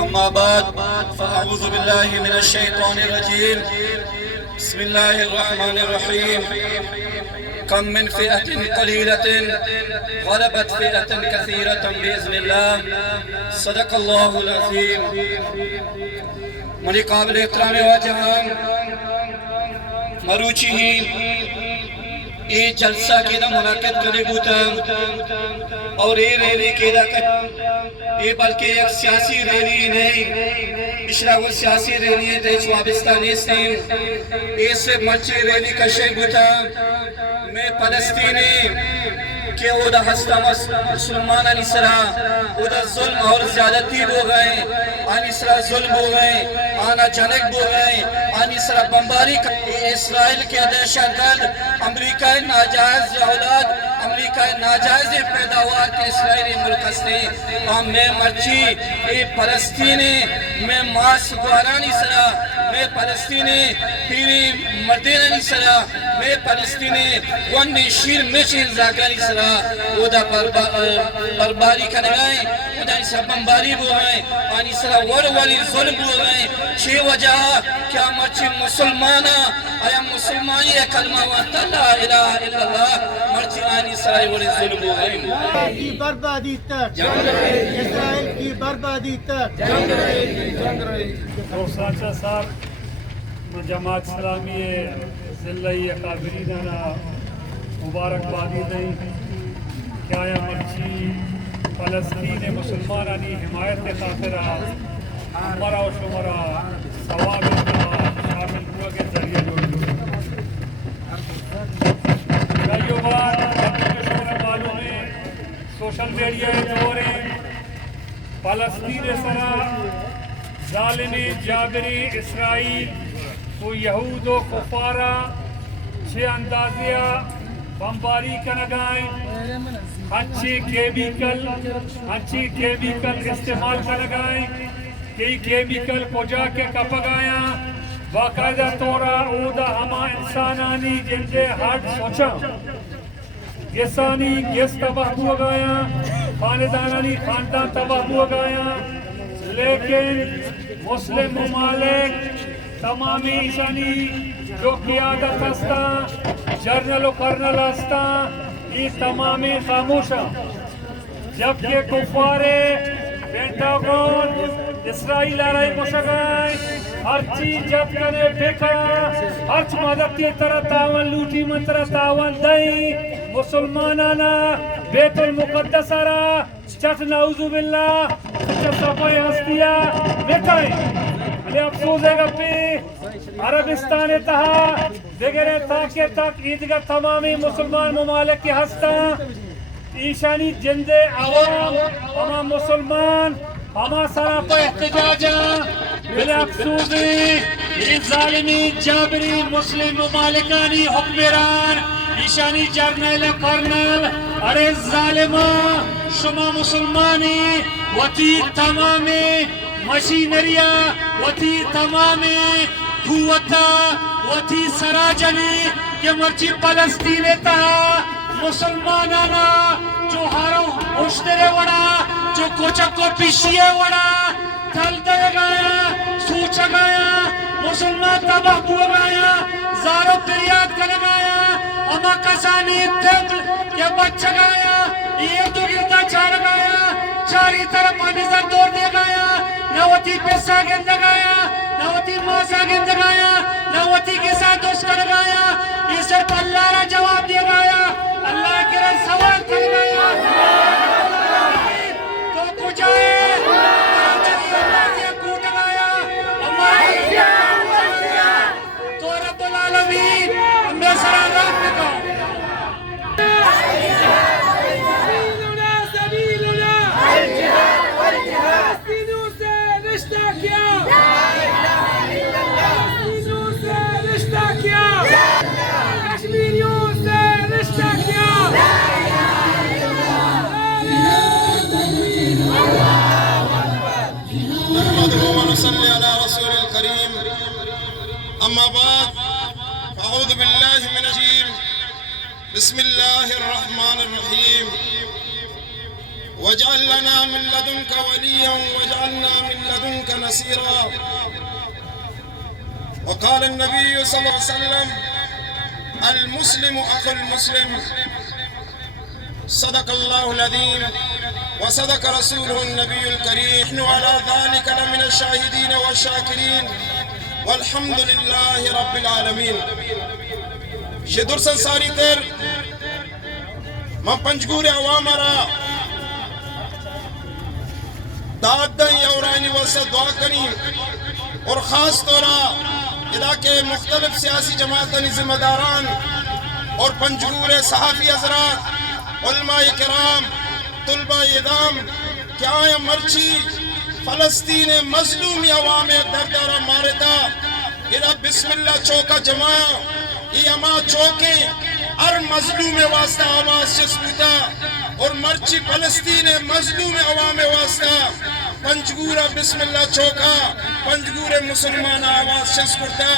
أما بعد فأعوذ بالله من الشيطان الرجيم. بسم الله الرحمن الرحيم. كم من فئة قليلة غلبت فئة كثيرة بإذن الله. صدق الله العظيم. منی قابل احترام واجہاں مروچی ہی یہ جلسہ کی دا منعقد کرنے بوتا اور یہ ریلی کی دا یہ بلکہ ایک سیاسی ریلی نہیں اشراق سیاسی ریلی ہے جو وابستانی سیم اس مرچی ریلی کا شیع بوتا میں فلسطینی کہ وہ دا ہستا مسلمان علی سرا وہ دا ظلم اور زیادتی ہو گئے آنی سرا ظلم ہو گئے آنا جنگ ہو گئے آنی سرا بمباری اسرائیل کے دہشت گرد امریکہ ناجائز اولاد امریکہ ناجائز پیداوار کے اسرائیلی ملک ہستے میں مرچی فلسطینی میں ماس گوارانی سرا میں فلسطینی پیری مردین علی سرا میں فلسطینی ونی شیر میچین زاگانی سرا وہ دا برباری کنگائیں وہ دا اسرا بمباری بو گئے آنی سرا ورولی ظلم بو گئے چھ وجہ کیا مرچی مسلمانا آیا مسلمانی کلمہ وانتا لا الہ الا اللہ مرچی آنی سرائی ولی ظلم بو گئے اسرائیل کی بربادی تک اسرائیل کی بربادی تک جنگ رہی ساچا صاحب جماعت اسلامی ضلعی اکابرینہ مبارکبادی دیں کہ آیا مرچی فلسطین مسلمانانی حمایت کے خاطر ہمارا و شمارا ثواب شامل ہوا کے ذریعے جوڑ کئیو بار شمارا معلوم ہے سوشل میڈیا دور ہے فلسطین سرا ظالم جابری اسرائیل تو یہود و کفارہ چھ اندازیہ بمباری کنگائیں ہنچی کیمیکل استعمال کنگائیں کئی کیمیکل کو جا کے کپگائیں باقاعدہ طورا اودا ہما انسانانی جن کے ہاتھ سوچا گیسانی گیس تباہ ہو گیا خاندانانی خاندان تباہ ہو گیا لیکن مسلم ممالک تمامی ایشانی جو قیادت ہستا جرنل و کرنل ہستا یہ تمامی خاموشا جبکہ کفارے پینٹاگون اسرائیل آرائی مشگائیں ہر چیز جب کنے بھیکا ہر چیز مدد کی طرح تاون لوٹی من طرح تاون دائیں مسلمانانا بیت المقدس آرا چٹ نعوذ باللہ چٹ صفائی ہستیا بیٹھائیں علی افسوس ہے گا پی عربستان تہا دیگرے تاکہ تک ایدگا تمامی مسلمان ممالک کی ہستا ایشانی جندے عوام ہما مسلمان ہما سرا پہ احتجاجا بلے افسوسی یہ ظالمی جابری مسلم ممالکانی حکمران ایشانی جرنیل کرنل ارے ظالمہ شما مسلمانی وطی تمامی مشینریا وطی تمامی قوتا وطی سراجنی کہ مرچی فلسطین تہا مسلمانانا جو ہارو اشترے وڑا جو کوچک کو پیشیے وڑا تھل دے گایا سوچ گایا مسلمان تباہ کو گایا زارو پریاد کر گایا اما کسانی تھل کے بچ گایا یہ تو گرتا چار گایا چاری طرف پانیزر دور دے گایا نوتی پیسہ گند گایا نوتی موسیٰ گند گایا نوتی کے ساتھ دوست کر گایا یہ صرف اللہ را جواب دے گایا اللہ کے رہا سوال کر گایا تو کجائے راجنی اللہ سے کوٹ گایا تو رب العالمین ہمیں سرا رات نکاؤ ونصلي على رسول الكريم أما بعد فأعوذ بالله من الرجيم بسم الله الرحمن الرحيم واجعل لنا من لدنك وليا واجعلنا من لدنك نصيرا. وقال النبي صلى الله عليه وسلم: المسلم أخو المسلم. صدق الله العظيم وصدق رسوله النبي الكريم. نحن على ذلك لمن الشاهدين والشاكرين والحمد لله رب العالمين. یہ درسن ساری تر من پنجگور عوامرا داد دیں اورانی واسطہ دعا کنی اور خاص طورا ادا کے مختلف سیاسی جماعتیں ذمہ داران اور پنجگور صحافی حضرات علماء کرام طلباء ادام کہ آیا مرچی فلسطین مظلوم عوام دردارہ مارتا ادا بسم اللہ چوکا جمایا ای اما چوکے ار مظلوم واسطہ آواز چسپوتا اور مرچی فلسطین مظلوم عوام واسطہ پنجگورہ بسم اللہ چوکا پنجگور مسلمان آواز چسپوتا.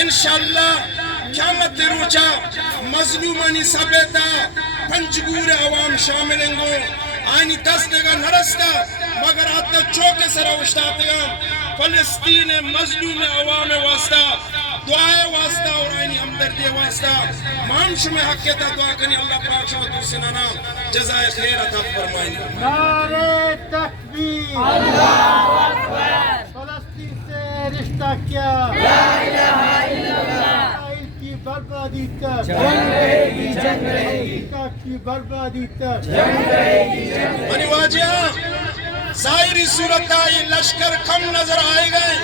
انشاءاللہ قیامت روچا مظلومانی سبیتا پنجگور عوام شاملیں گو آئینی تصدیقہ نرستا مگر آتا چوکے سرا اشتاتے ہیں فلسطین مظلوم عوام واسطہ دعائے واسطہ اور آئینی ہمدردی واسطہ مانش میں حق کے تا دعا کرنی. اللہ پاک شاہ تو سنانا جزائے خیر عطا فرمائنی. نعرے تکبیر، اللہ اکبر. فلسطین سے رشتہ کیا؟ لا الہ الا اللہ. اسرائیل کی بربادی تک جنگ رہے گی، جنگ رہے گی. امریکہ کی بربادی تک جنگ رہے گی، جنگ رہے گی. منی واجہاں ظاہری صورت آئی لشکر کم نظر آئے گئے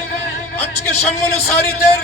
اچھ کے شمون ساری تر